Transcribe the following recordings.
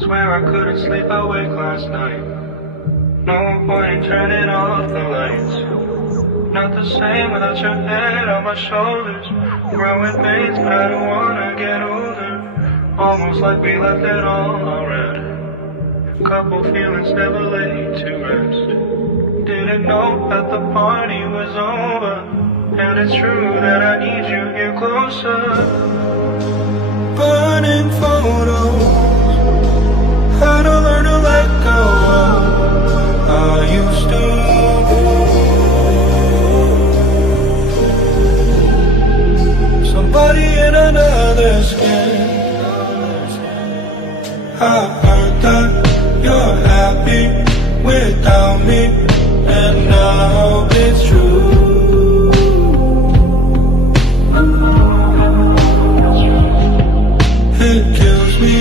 Swear I couldn't sleep awake last night. No point turning off the lights. Not the same without your head on my shoulders. Growing pains, I don't wanna get older. Almost like we left it all already. Couple feelings never laid to rest. Didn't know that the party was over. And it's true that I need you here closer. Burning photos, how to learn to let go of I used to. Somebody in another skin. I heard that you're happy without me, and I hope it's true. It kills me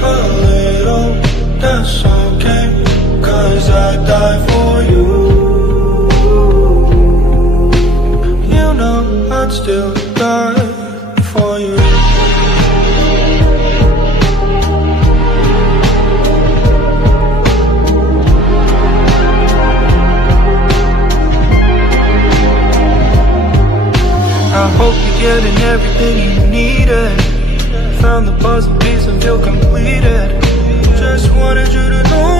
a little, that's okay, 'cause I die for you. You know I'd still die for you. I hope you're getting everything you needed. Found the puzzle piece and feel completed. Just wanted you to know